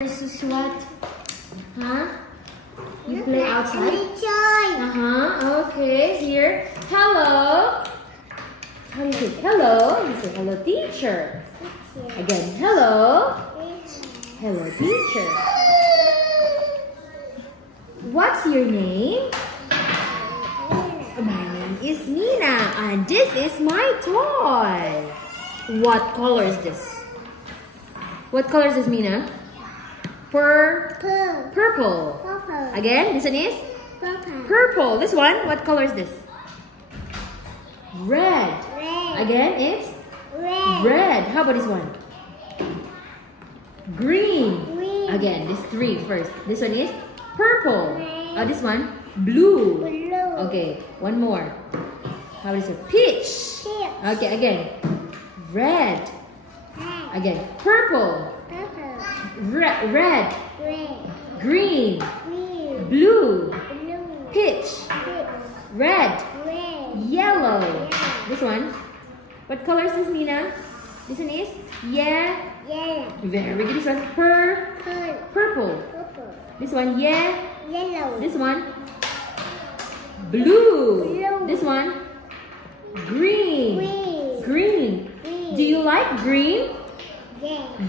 This is what? Huh? You play outside? Okay, here. Hello. How do you say hello? You say hello, teacher. Again, hello. Hello, teacher. What's your name? My name is Nina, and this is my toy. What color is this? What color is this, Mina? Purple. Again, this one is? Purple. This one, what color is this? Red. Again, it's? Red. How about this one? Green. Again, this three first. This one is? Purple. This one? Blue. Okay, one more. How about this one? Peach. Okay, again. Red. Again, purple. Red. Green. Blue. Peach. Red. Yellow. This one. What color is this, Nina? This one is? Yeah. Very good. This one? Purple. This one? Yeah. Yellow. This one? Blue. This one? Green. Do you like green?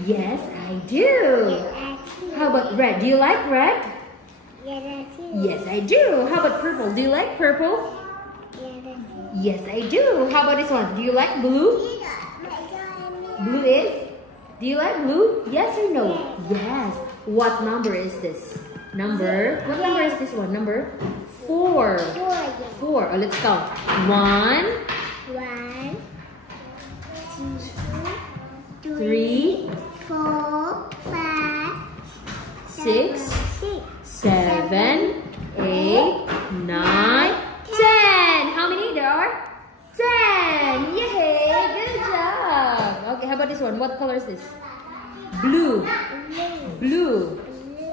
Yes, I do. How about red? Do you like red? Yes, I do. How about purple? Do you like purple? Yes, I do. How about this one? Do you like blue? Blue is? Do you like blue? Yes or no? Yes. What number is this? What number is this one? Number 4. 4. Let's count. 1, 2, 3, 4, 5, 6, 7, 8, 9, 10. How many there are? 10. Yay! Good job. Okay, how about this one? What color is this? Blue.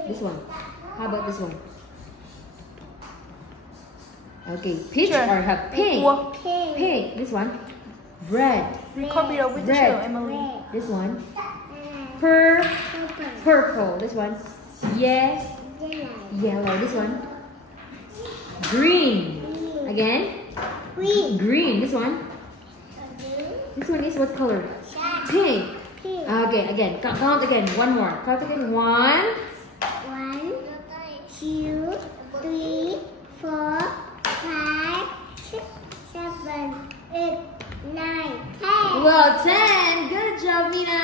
This one. How about this one? Okay, peach or have pink. Pink. This one. Red. Emily. This one. Purple. This one. Yes. Yellow. This one. Green. Again. Green. This one. This one is what color? Pink. Okay, again. Count again. One more. Count again. 1, 2, 3, 4, 5, 6, 7, 8, 9, 10. Well, 10. Good job, Mina.